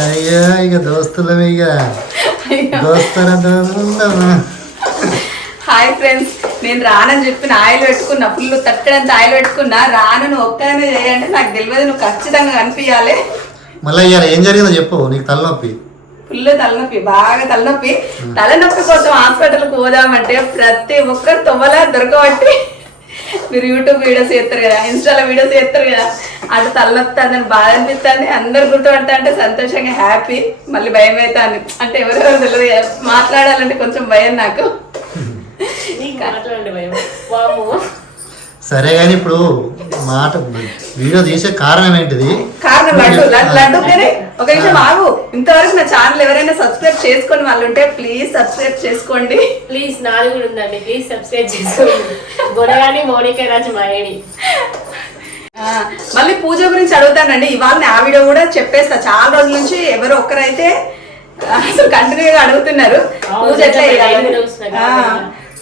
అయ్యో ఇక దోస్తులం ఇక. దోస్తులంతా హాయ్ ఫ్రెండ్స్ నేను రానని చెప్పిన ఆయిల్ పెట్టుకున్నా. ఫుల్ తట్టడంత ఆయిల్ పెట్టుకున్నా. రాను నువ్వు ఒక్కనే చేయండి. నాకు తెలియదు నువ్వు ఖచ్చితంగా కనిపించాలి. మళ్ళీ ఇవాళ ఏం జరిగిందో చెప్పు నీకు తలనొప్పి. ఫుల్ తలనొప్పి బాగా తలనొప్పి. తలనొప్పి కోసం హాస్పిటల్కి పోదామంటే ప్రతి ఒక్కరు తొవ్వలా దొరకబట్టి మీరు యూట్యూబ్ వీడియోస్ చేస్తారు కదా ఇన్స్టాలో వీడియోస్ చేస్తారు కదా అటు తలనొప్పి అని బాధ అనిపిస్తుంది అందరు గుర్తుపడతా అంటే సంతోషంగా హ్యాపీ మళ్ళీ భయం అవుతుంది. అంటే ఎవరెవరు తెలియదు కదా. మాట్లాడాలంటే కొంచెం భయం నాకు. మాట్లాడండి భయం. సరే కానీ ఇప్పుడు మాట వీడియో తీసే కారణం ఏంటిది? కారణం లడ్డు లడ్డు ఒక నిమిషం ఆగు. ఇంతవరకు నా ఛానల్ ఎవరైనా సబ్స్క్రైబ్ చేసుకొని వాళ్ళు ఉంటే ప్లీజ్ సబ్స్క్రైబ్ చేసుకోండి. ప్లీజ్ నాది కూడా ఉందండి. ప్లీజ్ సబ్స్క్రైబ్ చేసుకోండి. బొడగాని మోనికా రాజు మాయేడి ఆ, మళ్ళీ పూజ గురించి అడుగుతానండి. ఇవాళ ఆ వీడియో కూడా చెప్పేస్తా. చాలా రోజుల నుంచి ఎవరు ఒక్కరైతే అసలు కంటిన్యూగా అడుగుతున్నారు. పూజ ఎట్లా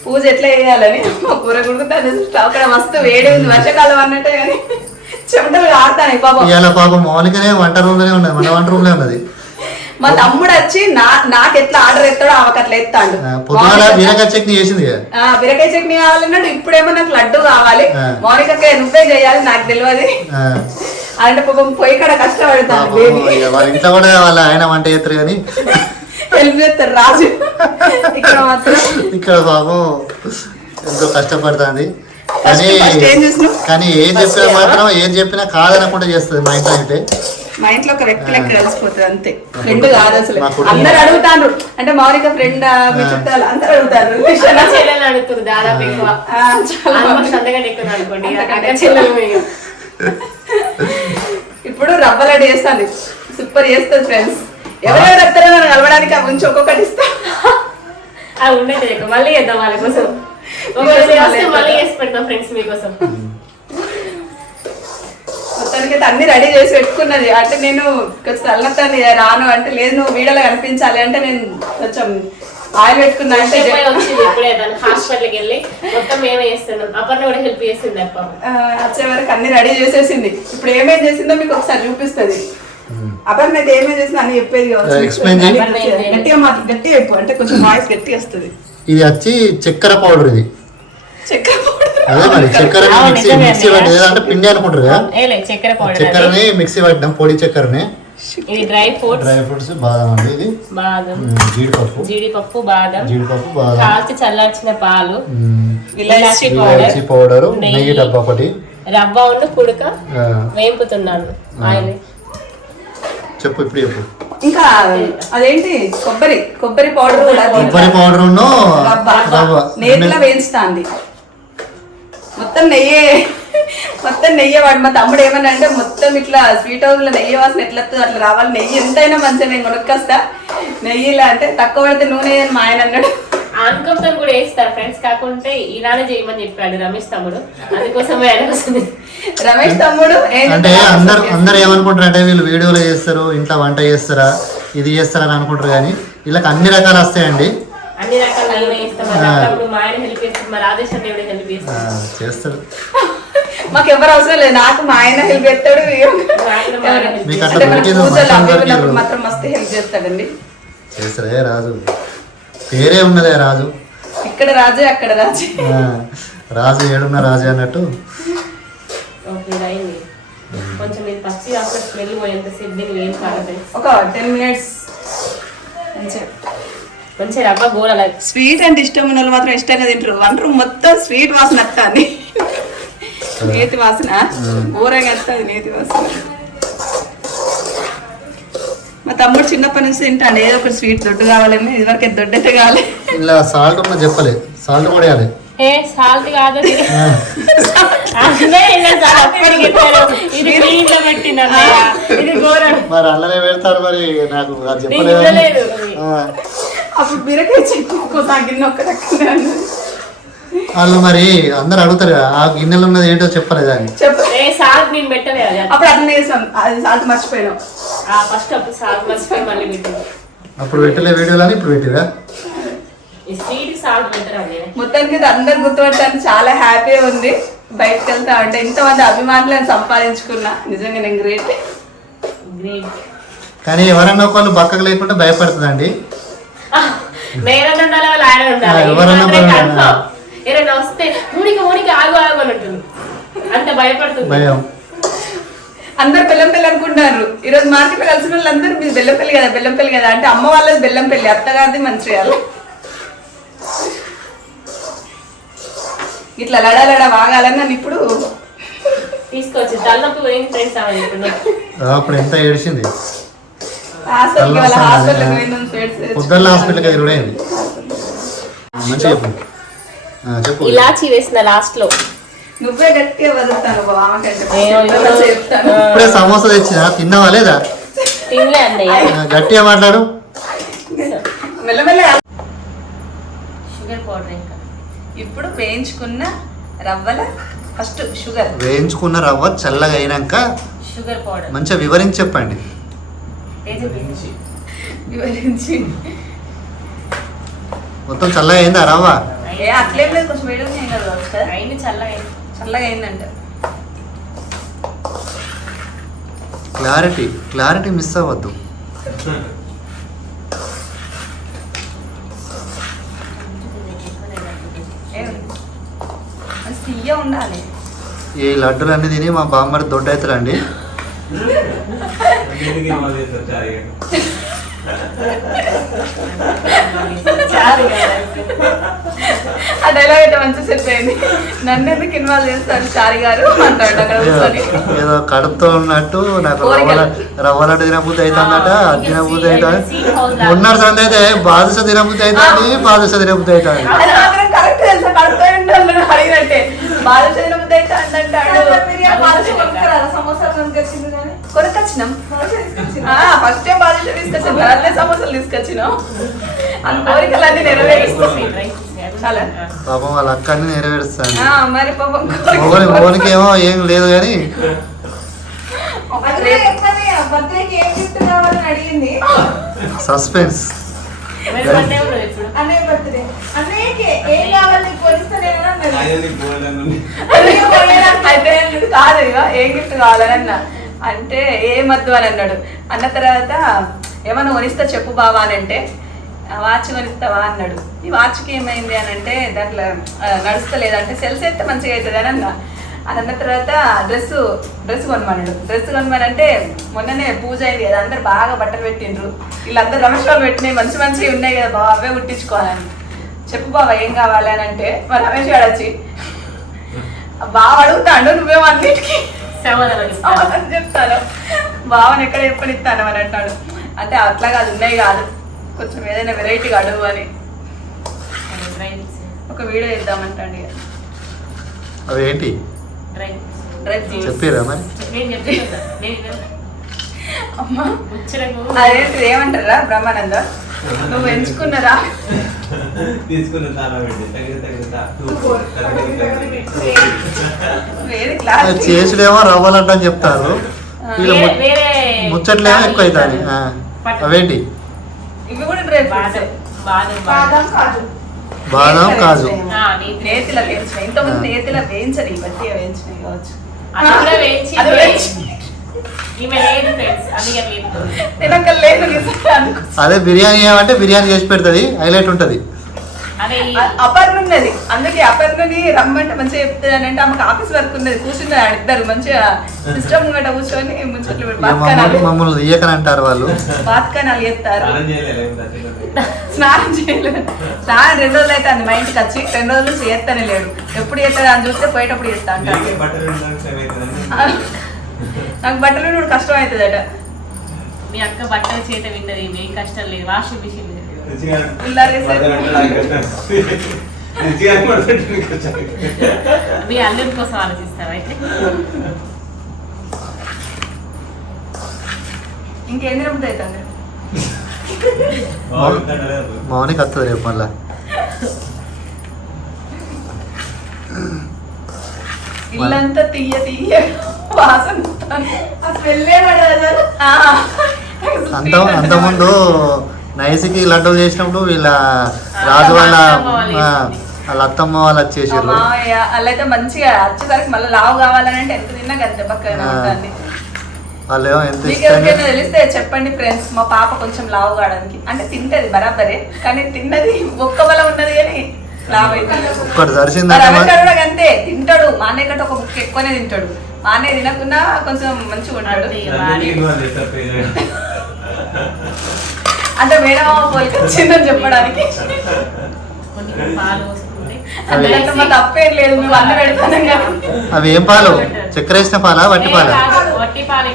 పూజ ఎట్లా చేయాలని మా కూర కుడుకుతాను అక్కడ మస్తు వేడి ఉంది వర్షాకాలం అన్నట్టే కానీ చెమటలు పాపం. పాపం మౌనికనే వంట రూమ్లోనే ఉన్నది మన వంట రూమ్లో ఉన్నది. మా తమ్ముడు వచ్చి నా నాకు ఎట్లా ఆర్డర్ ఎత్తాడో ఆమెకు అట్లా ఎత్తాడు. బీరకాయ చట్నీ చేసింది బీరకాయ చట్నీ కావాలన్నాడు ఇప్పుడేమో నాకు లడ్డు కావాలి. మౌనికకే నువ్వే చేయాలి నాకు తెలియదు. అంటే పాపం పొయ్యి కాడ కష్టపడతాను ఇంట్లో కూడా వాళ్ళ ఆయన వంట చేస్తారు కానీ. రాజు ఇక్కడ మాత్రం. ఇక్కడ పాపం ఎంతో కష్టపడుతుంది. కానీ? కానీ ఏం చెప్పినా మాత్రం ఏం చెప్పినా కాదనకుండా చేస్తుంది మా ఇంట్లో అయితే. మా ఇంట్లో ఒక వ్యక్తి లెక్క కలిసిపోతుంది అంతే. ఫ్రెండ్ కాదు అసలు. అందరు అడుగుతారు అంటే మౌనిక ఫ్రెండ్ మీ చుట్టాలు అందరు అడుగుతారు. అడుగుతారు దాదాపు ఎక్కువ. ఇప్పుడు రవ్వ లడ్డు చేస్తాను సూపర్ చేస్తుంది ఫ్రెండ్స్ ఎవరెవరు వస్తారో నన్ను కలవడానికి ముంచి ఒక్కొక్కటి ఇస్తా. అది ఉండేది మళ్ళీ చేద్దాం వాళ్ళ కోసం. మళ్ళీ చేసి పెడతాం ఫ్రెండ్స్ మీకోసం. మొత్తానికి అన్ని రెడీ చేసి పెట్టుకున్నది. అంటే నేను కొంచెం తల్లతాను రాను అంటే లేదు నువ్వు వీడియోలో కనిపించాలి అంటే నేను కొంచెం ఆయిల్ పెట్టుకున్నా అంటే వచ్చింది ఇప్పుడే హాస్పిటల్కి వెళ్ళి మొత్తం మేమే చేస్తున్నాం. అప్పట్లో కూడా హెల్ప్ అప్ప వచ్చే వరకు అన్ని రెడీ చేసేసింది. ఇప్పుడు ఏమేం చేసిందో మీకు ఒకసారి చూపిస్తుంది. అబ్బాయి అయితే ఏమేం చేసిందో అన్ని చెప్పేది చేయి. గట్టిగా మాట్లా గట్టిగా చెప్పు. అంటే కొంచెం వాయిస్ గట్టిగా వస్తుంది. ఇది వచ్చి చక్కెర పౌడర్ ఇది. చక్కెర. అదే మరి చక్కెర మిక్సీ మిక్సీ. పట్టి అంటే పిండి అనుకుంటారు కదా? ఏలే చక్కెర పౌడర్ చక్కెరని మిక్సీ పట్టినాం పొడి చక్కెరని. ఇది డ్రై ఫ్రూట్స్. డ్రై ఫ్రూట్స్ బాదం అండి ఇది. బాదం. జీడిపప్పు. జీడిపప్పు బాదం. జీడిపప్పు బాదం. కాల్చి చల్లార్చిన పాలు. ఇలాచి పౌడర్. నెయ్యి. డబ్బా ఒకటి. రవ్వ ఉండు కుడక వేపుతున్నాను. ఆయిల్ చెప్పు ఇప్పుడు చెప్పు. ఇంకా అదేంటి? కొబ్బరి కొబ్బరి పౌడర్ కూడా కొబ్బరి పౌడర్ నేతిలో వేయించుతాంది. మొత్తం నెయ్యే మొత్తం నెయ్యి వాడు. మా తమ్ముడు ఏమన్నా అంటే మొత్తం ఇట్లా స్వీట్ హౌస్లో నెయ్యి వాసన ఎట్లా అట్లా రావాలి. నెయ్యి ఎంతైనా మంచిగా నేను కొనుక్కొస్తా. నెయ్యిలా అంటే తక్కువ పడితే నూనె అని మా ఆయన అన్నాడు. ఆనకంతో కూడా వేస్తారు ఫ్రెండ్స్. కాకుంటే ఇలానే చేయమని చెప్పాడు రమేష్ తమ్ముడు. అందుకోసమే ఆయన వస్తుంది రమేష్ తమ్ముడు అంటే? అందరు అందరు ఏమనుకుంటారు అంటే వీళ్ళు వీడియోలో చేస్తారు ఇంట్లో వంట చేస్తారా ఇది చేస్తారా అని అనుకుంటారు కానీ వీళ్ళకి అన్ని రకాలు వస్తాయండి. అన్ని రకాల మా ఆయన హెల్ప్ మా దేవుడు హెల్ప్ చేస్తారు? మాకు ఎవరు అవసరం లేదు. నాకు మా ఆయన హెల్ప్ చేస్తాడు పూజలు. మాత్రం మస్తు హెల్ప్ చేస్తాడండి. చేస్తారే రాజు. పేరే ఉన్నదే రాజు. ఇక్కడ రాజే అక్కడ రాజే. ఆ, రాజు ఏడున్న రాజు అన్నట్టు. ఓకే ఇది అయింది కొంచెం ఇది పచ్చి అసలు స్మెల్ పోయేంతసేపు దీన్ని ఏం కాదు ఒక టెన్ మినిట్స్. మంచిగా. కొంచెం రవ్వ గోల స్వీట్ అంటే ఇష్టం ఉన్న వాళ్ళు మాత్రం ఇష్టంగా తింటారు. వంట రూమ్ మొత్తం స్వీట్ వాసన వస్తుంది. నేతి వాసన. ఘోరంగా వస్తుంది నేతి వాసన. మా తమ్ముడు చిన్నప్పటి నుంచి తింటాడు. ఏదో ఒకటి స్వీట్ దొడ్డు కావాలని ఇదివరకు దొడ్డైతే కావాలి ఇలా సాల్ట్ ఉన్న చెప్పలే. సాల్ట్ కూడా ఏ సాల్ట్ కాదు ఇది. ఇది నీళ్ళ పెట్టిన ఇది మరి అల్లనే పెడతారు మరి. నాకు అది చెప్పలేదు. అప్పుడు బీరకాయ చెక్కు ఒక రకంగా. వాళ్ళు మరి అందరు అడుగుతారు కదా, ఆ గిన్నెలో ఉన్నది ఏంటో చెప్పలేదు అని చెప్పు. ఏ సాల్ట్ నేను అప్పుడు అట్లా చేసాం. అది సాల్ట్ మర్చిపోయినాం. ఫస్ట్ అప్పుడు సాల్ట్ మర్చిపోయి మళ్ళీ పెట్టింది అప్పుడు పెట్టలే ఇప్పుడు పెట్టిరా? ఈ స్వీట్ సాల్ట్ పెట్టరా నేను మొత్తానికి ఇది అందరు గుర్తుపట్టడానికి చాలా హ్యాపీగా ఉంది. బయటకు వెళ్తా ఉంటే ఇంతమంది అభిమానులను సంపాదించుకున్నా. నిజంగా నేను గ్రేట్ గ్రేట్ కానీ ఎవరన్నా ఒకళ్ళు బక్కకు లేకుండా భయపడుతుందండి. నేనన్నా ఉండాలి వాళ్ళు ఆయన ఉండాలి? ఎవరన్నా వస్తే మూడికి మూడికి ఆగు ఆగు అని ఉంటుంది అంత భయపడుతుంది. భయం. అందరు బెల్లంపల్లి అనుకుంటున్నారు. ఈ రోజు మార్కెట్ కలిసిన వాళ్ళందరూ మీరు బెల్లంపల్లి కదా బెల్లంపల్లి కదా అంటే అమ్మ వాళ్ళది బెల్లంపల్లి అత్తగారిది మంచిర్యాల. ఇట్లా లడా లడా వాగాలని నన్ను ఇప్పుడు తీసుకొచ్చి తలనొప్పి పోయింది ఫ్రెండ్స్ అవన్నీ ఇప్పుడు. నాకు. అప్పుడు ఎంత ఏడిచింది? మంచిగా ఆ, చెప్పు. ఇలాచి వేసిన లాస్ట్లో. నువ్వే గట్టిగా వదులుతాను ఇప్పుడు- సమోసా తెచ్చినా? తిన్నావా లేదా? తినలే అన్నయ్య. గట్టిగా మాట్లాడు. షుగర్ పౌడర్ ఇంకా. ఇప్పుడు వేయించుకున్న రవ్వల ఫస్ట్ షుగర్. వేయించుకున్న రవ్వ చల్లగా అయినాక షుగర్ పౌడర్. మంచిగా వివరించి చెప్పండి. వివరించి. మొత్తం చల్లగా అయిందా రవ్వ? ఏ అట్లేం లేదు కొంచెం వేడి ఉంది కదా ఒకసారి. చల్లగా అయిందంట క్లారిటీ క్లారిటీ మిస్ అవ్వద్దు. ఉండాలి. ఈ లడ్డులన్నీ తిని మా బామ్మడి చేస్తారు చాయ్ చాలు ఆ డైలాగ్ అయితే మంచి సెట్ అయింది. నన్ను ఎందుకు ఇన్వాల్వ్ చేస్తారు చారి గారు? అంటాడు అక్కడ కూర్చొని. ఏదో కడుపుతో ఉన్నట్టు నాకు కోరికలు. రవ్వ రవ్వ లడ్డు తినబుద్ధి అవుతుందట అది తినబుద్ధి అవుతుంది. మొన్నటి సంది అయితే బాదుష తినబుద్ధి అవుతుంది బాదుష తినబుద్ధి అవుతుంది. కరెక్ట్ తెలుసా? కడుపుతో ఉండాలి అడిగినట్టే. బాధ చేయడం బుద్ధి అయితే అందంటాడు కొనుకొచ్చినాం ఫస్ట్ టైం తీసుకొచ్చాం సమోసాలు తీసుకొచ్చినాం. ఆ కోరికలన్నీ నెరవేరుస్తుంది చాలా పాపం వాళ్ళ అక్కని నెరవేరుస్తాను. ఆ, మరి పాపం ఓని ఓనికి ఏమో ఏం లేదు కానీ ఏం సస్పెన్స్. ఏం అయితే కాదు ఏం గిఫ్ట్ కావాలని అన్న అంటే ఏమద్దు అని అన్నాడు. అన్న తర్వాత ఏమన్నా కొనిస్తా చెప్పు బావా అని అంటే "ఆ, వాచ్ కొనిస్తావా అన్నాడు. ఈ వాచ్కి ఏమైంది అని అంటే దాంట్లో నడుస్తలేదు. అంటే సెల్స్ అయితే మంచిగా అవుతుంది అని అన్న. అని అన్న తర్వాత డ్రెస్ డ్రెస్ కొనమన్నాడు. డ్రెస్ కొనమని అంటే మొన్ననే పూజ అయింది కదా అందరు బాగా బట్టలు పెట్టిండ్రు. వీళ్ళందరూ రమేష్ వాళ్ళు పెట్టినాయి మంచి మంచివి ఉన్నాయి కదా బాబా అవే కుట్టించుకోవాలని. చెప్పు బాబా ఏం కావాలి అని అంటే మరి రమేష్ వచ్చి బావ అడుగుతాడు నువ్వేమో అన్నిటికీ ఇస్తాను చెప్తాను. బావని ఎక్కడ చెప్పనిస్తాను అని అంటాడు అంటే అట్లా కాదు ఉన్నాయి కాదు. కొంచెం ఏదైనా వెరైటీగా అడుగు అని. ఒక వీడియో ఇద్దామంటాడు ఏంటి చెప్పిరా మరి. అమ్మా. అదేంటిది? ఏమంటారా బ్రహ్మానంద? నువ్వు ఎంచుకున్నరా? తీసుకున్న తాళ పెట్టి తగిన తగిన వేరే క్లాస్ చేసుడేమో రవ్వ లడ్డు అని చెప్తారు ముచ్చట్లేమో ఎక్కువ అవుతాయి అవేంటి? ఇవి కూడా డ్రై బాదం. ఫ్రూట్స్ బాదం. బాదం కాజు. బాదం కాజు. నేతిలో ఇంతకుముందు నేతిలో వేయించరు ఈ బట్టి కావచ్చు. అది కూడా వేయించి అది బిర్యానీ ఏమంటే బిర్యానీ చేసి పెడుతుంది హైలైట్ ఉంటుంది. అదే ఈ అ- అపర్ణ ఉన్నది. అందుకే అపర్ణని రమ్మంటే మంచిగా చెప్తాను అంటే ఆమెకు ఆఫీస్ వర్క్ ఉన్నది. కూర్చున్నారు ఇద్దరు మంచిగా సిస్టమ్ ముంగట కూర్చొని ముచ్చట్లు మమ్మల్ని అంటారు వాళ్ళు. బాత్కానాలు చేస్తారు. స్నానం చేయలేదు స్నానం రెండు రోజులు అయితే అంది మా ఇంటికి వచ్చి. రెండు రోజులు నుంచి చేస్తానే లేడు. ఎప్పుడు చేస్తాడు అని చూస్తే పోయేటప్పుడు చేస్తా అవుతుందండి నాకు బట్టలు కష్టం అవుతుందట. మీ అక్క బట్టల చేత విన్నది ఏం కష్టం లేదు. వాషింగ్ మిషన్ మీ అల్లుడి కోసం ఆలోచిస్తావు అయితే ఇంకేం తినబుద్ధి అవుతుంది బాగుందండి లేదు. మౌనికి వస్తుంది రేపు మళ్ళా ఇల్లంతా తీయ తీయ వాసన. ఆ. అంత అంతకుముందు నైస్కి లడ్డూలు చేసినప్పుడు వీళ్ళ రాజు వాళ్ళ అత్తమ్మ వాళ్ళు అత్తమ్మ వచ్చేసారు వాళ్ళైతే మంచిగా వచ్చేసరికి మళ్ళీ లావు కావాలని అంటే ఎంత తిన్నా గంతే పక్కన. వాళ్ళు ఎంత తెలిస్తే చెప్పండి ఫ్రెండ్స్ మా పాప కొంచెం లావు కావడానికి. అంటే తింటది బరాబరే కానీ తిన్నది ఒక్క బలం ఉన్నది కానీ లావు కూడా అంతే తింటాడు. మా అన్నయ్య కంటే ఒక బుక్ ఎక్కువనే తింటాడు. మా అన్నయ్య తినకుండా కొంచెం మంచిగా ఉంటాడు. అంటే మేడం పోలిక వచ్చిందని చెప్పడానికి. తప్పేం లేదు మేము అన్న పెడతాను కదా. అవి ఏం పాలు? చక్కెర వేసిన పాలా వట్టి పాలా? వట్టి పాలే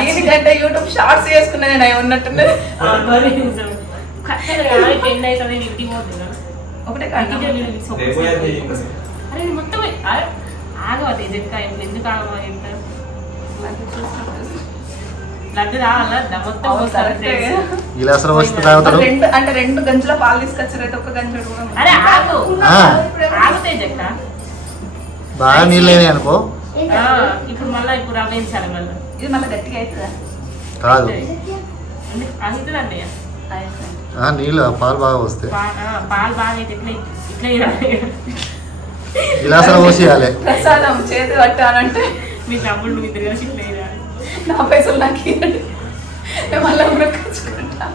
దీనికంటే యూట్యూబ్ షార్ట్స్ చేసుకున్నా నేను ఉన్నట్టున్నది? ఒకటే మొత్తం ఆ- ఆగవద్దు ఎందుకు ఆగవాలి ఎంత లడ్డు రావాలా? మొత్తం friends. గిలాసులో వస్తే తాగుతాడు. రెండు అంటే రెండు గంజల పాలు తీసుకొచ్చారు అయితే ఒక గంజుడు కూడా అరే ఆగు. జక్క బాగా అనుకో. ఆ, ఇప్పుడు మళ్ళీ ఇప్పుడు రవ్వించాలి మళ్ళీ. ఇది మళ్ళీ గట్టిగా అవుతుందా? కాదు. అవుతుంది అన్నయ్య. ఆ, నీళ్ళు ఆ పాలు బాగా వస్తాయి. పాలు బాగా అయితే ఇట్లా ఇట్లా ఇవ్వాలి. గిలాసులో పోసేయాలి. ప్రసాదం చేతి పట్టు అని అంటే మీ తమ్ముళ్ళు మీ ఇద్దరు కలిసి ఇట్లా. నా పైసలు నాకు ఇవ్వండి నేను మళ్ళీ ఉరకొచ్చుకుంటా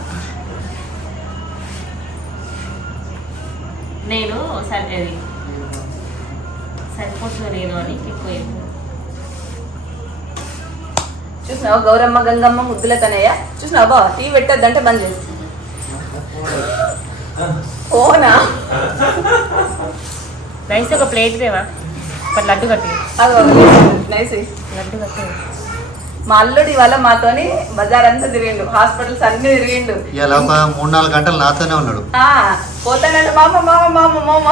నేను సరే అది సరిపోతుందో లేదో అని ఎక్కువ. చూసినావా గౌరమ్మ గంగమ్మ ముద్దుల తనయ్య? చూసినావా బావ? టీ పెట్టద్దంటే బంద్ చేసి ఓనా రైస్ ఒక ప్లేట్ దేవా ఒక లడ్డు కట్టి. నైస్ లడ్డు కట్టి. మా అల్లుడు ఇవాళ మాతోని బజార్ అంతా తిరిగిండు హాస్పిటల్స్ అన్ని తిరిగిండు. ఇలా ఒక మూడు నాలుగు గంటలు నాతోనే ఉన్నాడు. ఆ పోతానంటే మామ మామ మామ మామ.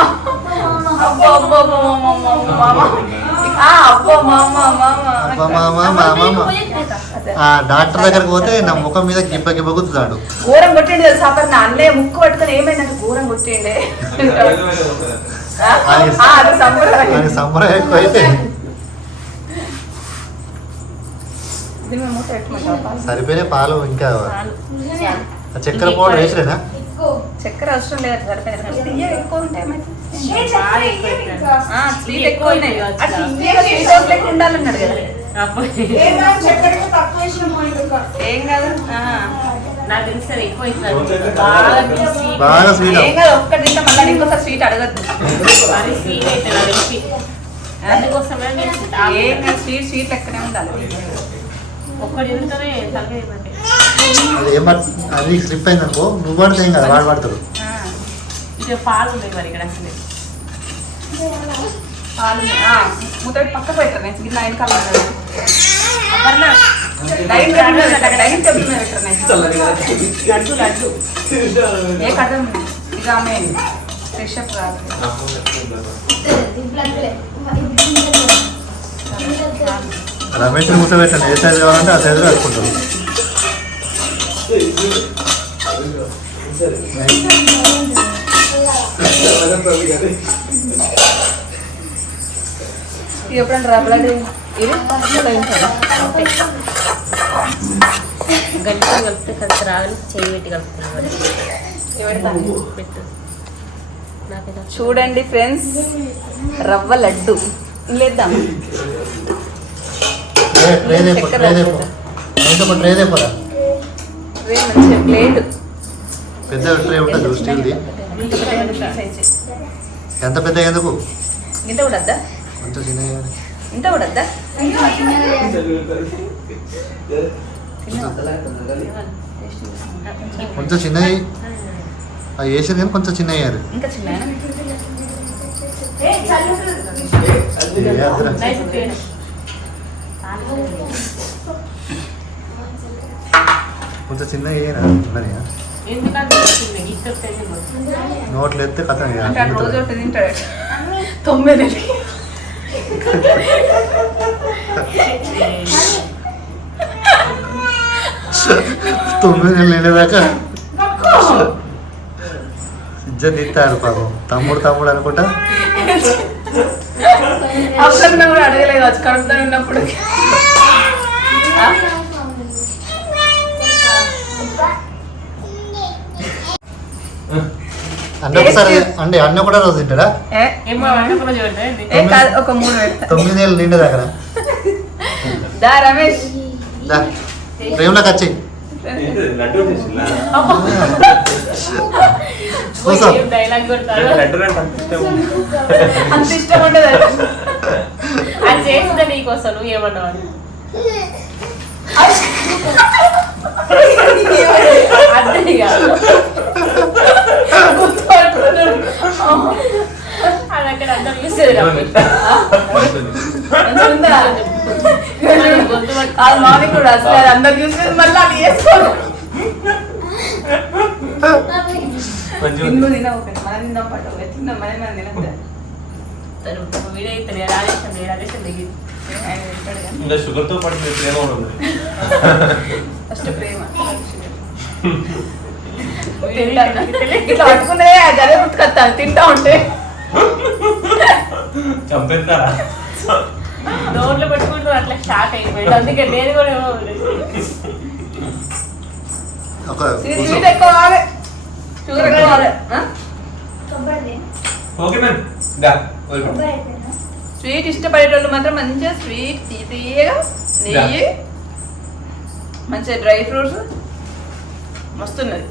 అబ్బో అబ్బో మామ మామ మామ. ఆ అబ్బో మామ మామ. అబ్బా మామ మామ అదే. ఆ డాక్టర్ దగ్గరికి పోతే నా ముఖం మీద గిబ్బ గిబ్బ గుద్దుతాడు. ఘోరం కొట్టిండు తెలుసా? అప్పుడు నా అన్నయ్య ముక్కు పట్టుకొని ఏమైందంటే ఘోరం కొట్టిండే. ఆ? ఆ, అది సంబరం. ఎక్కువ అయితే దీని మీద మూత పెట్టమంటావా పాలు? సరిపోయిన పాలు ఇంకా చక్కెర పౌడర్ వేసిరేనా? చక్కెర అవసరం లేదు సరిపోయింది. తీయగా ఎక్కువ ఉంటాయి స్వీట్ ఉండాలన్నాడు కదా. ఏం కాదు బాగా స్వీట్. ఏం కాదు ఒక్కటి తింటే మళ్ళీ ఇంకోసారి స్వీట్ అడగద్దు. మరి స్వీట్ తెలిసి అందుకోసమే నేను ఏం కాదు స్వీట్ స్వీట్ లెక్కనే ఉండాలి. అది ఏం అది స్లిప్ అయింది అనుకో నువ్వు పడితే ఏం కాదు వాడు పడతాడు. పాలు ఉన్నాయి మరి ఇక్కడ అసలు. పాలు ఉన్నాయి. ఆ, మూత పెట్టి పక్క పెట్టరు నేను. గిన్నె ఆయన కాలం డైనింగ్ టేబుల్ మీద పెట్టరు లడ్డు లడ్డు. ఏ కథం? ఇక ఆమె ఫ్రెష్ అప్ కాదు. మూత పెట్టండి. ఏ సైజు కావాలంటే ఆ సైజులో ఇది? ఇలా ఇంట్లో. గంటలు కలిపితే కలిసి రావాలి. పెట్టు చూడండి ఫ్రెండ్స్ రవ్వ లడ్డు. లేద్దాం పెద్ద ట్రే ఉంటుంది స్టీల్ది ఎంత పెద్ద ఎందుకు? ఇంత కూడా చిన్న ఇంత కూడా కొంచెం చిన్నవి అవి వేసారు కానీ కొంచెం చిన్న అయ్యారు ఇంకా చిన్న కొంచెం చిన్న అయ్యారా ఉన్నాయా నోట్లు ఎత్తే కథ అంటే ఆ రోజు ఒకటి తింటాడు. తొమ్మిది. తొమ్మిది నెలలు నిండేదాకా ఇజ్జత్ ఇస్తారు పాపం. తమ్ముడు తమ్ముడు అనుకుంటా? అవసరం కూడా అడగలేదు వచ్చి కడుపుతో ఉన్నప్పుడు. ఆ? అన్న ఒకసారి అంటే అన్న కూడా రోజు తింటాడా? ఒక మూడు తొమ్మిది నెలలు నిండేదాకా దా రమేష్. ప్రేమలోకి వచ్చి ఏంటిది? లడ్డు చేసిందా? కూసో డైలాగ్ కొడతారు అంత ఇష్టం. ఉండదు అది చేసిందే నీకోసం నువ్వు ఏమన్నావు. అదే ఇక. అది అక్కడ అందరూ చూసేది. అది మాది కూడా అసలు అది అందరు చూసి మళ్ళీ అది మంచిగా ఉంది. తిన్ను తిన. ఒకటి మనం తిందాం పట్టు. తిందాం మనం మనం తినద్దా? తను ఒక వీడియో ఇస్తాను రాజేషన్ రాజేషన్ దిగింది ఆయన తింటాడు కానీ ఇంకా షుగర్తో పాటు మీ ప్రేమ ఉంది. ఫస్ట్ ప్రేమ. ఇట్లా పట్టుకునే గదే పుట్టుకొస్తాను తింటా ఉంటే. చంపేస్తారా? నోట్లో పెట్టుకుంటూ అట్లా షాక్ అయిపోయింది. అందుకే నేను కూడా ఒక స్వీట్ ఎక్కువ కావాలి. షుగర్ ఎక్కువ కావాలి ఆ? Okay ma'am. దా వెల్కమ్. స్వీట్ ఇష్టపడేటోళ్ళు మాత్రం మంచిగా స్వీట్ తీయగా నెయ్యి మంచిగా డ్రై ఫ్రూట్స్. మస్తున్నది.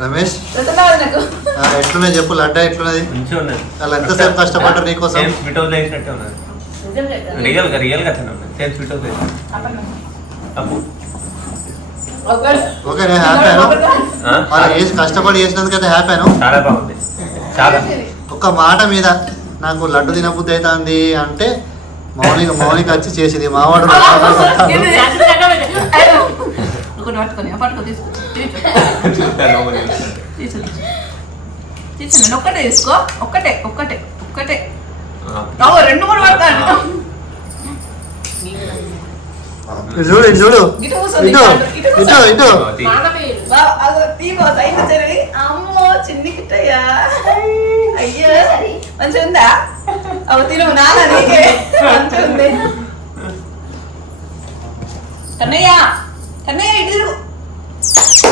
రమేష్. ప్రసన్న వదినకు. ఆ, ఎట్లున్నది చెప్పు లడ్డా ఎట్లున్నది? మంచిగా ఉన్నది. వాళ్ళు ఎంతసేపు కష్టపడ్డారు నీకోసం? రియల్గా రియల్గా అప్పు. ఓకే. నేను హ్యాపీ అను ఆ? వాళ్ళు చేసి కష్టపడి చేసినందుకైతే హ్యాపీ అను చాలా బాగుంది. చాలా. ఒక్క మాట మీద నాకు లడ్డు తినబుద్ధి అవుతుంది అంటే మౌనిక మౌనిక వచ్చి చేసింది. మావాడు ఒక్కటే తీసుకో. ఒక్కటే ఒక్కటే ఒక్కటే. రెండు మూడు పడతాను చూడు చూడు. ఇటు ఇటు ఇటు అమ్మో చిన్ని కిట్టయ్యా. అయ్యో. మంచిగా ఉందా? అవి తిను నాన్న నీకే. మంచిగా ఉంది. కన్నయ్య కన్నయ్య ఇటు తిరుగు.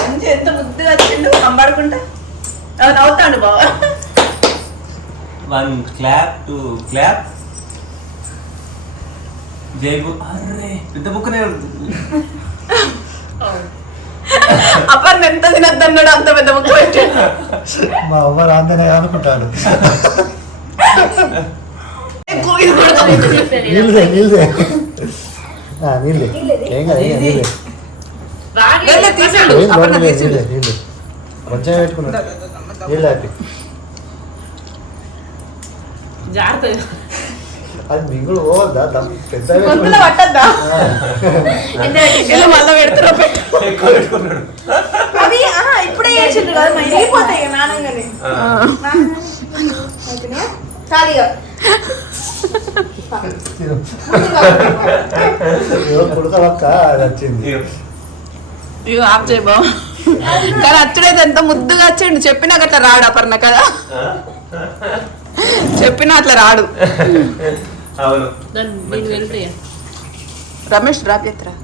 మంచిగా ఎంత ముద్దుగా వచ్చిండు కంబడుకుంటా. నవ్వుతాడు బావ. వన్ క్లాప్ టు క్లాప్ జై గు అరే పెద్ద బుక్కనే అప్పన్న ఎంత తినద్దన్నాడు అంత పెద్ద ముక్క పెట్టాడు మా అవ్వ రాందనే అనుకుంటాడు నీళ్ళే ఏం కాదు నీళ్ళే కొంచెం పెట్టుకున్నాడు నీళ్ళు హ్యాపీ జాగ్రత్తగా. అది మిగులు పోవద్దా? పెద్ద పట్టద్దా? మళ్ళీ పెడతారో అవి ఇప్పుడే చేసిండ్రు కదా నానంగానే. వచ్చింది. ఆఫ్ కానీ అచ్చుడైతే ఎంత ముద్దుగా వచ్చిండు. చెప్పినా అట్లా రాడు అపర్ణ కదా. చెప్పినా అట్లా రాడు. అవును దాన్ని దీన్ని వెళ్తాయా రమేష్ డ్రాప్ చేస్తారా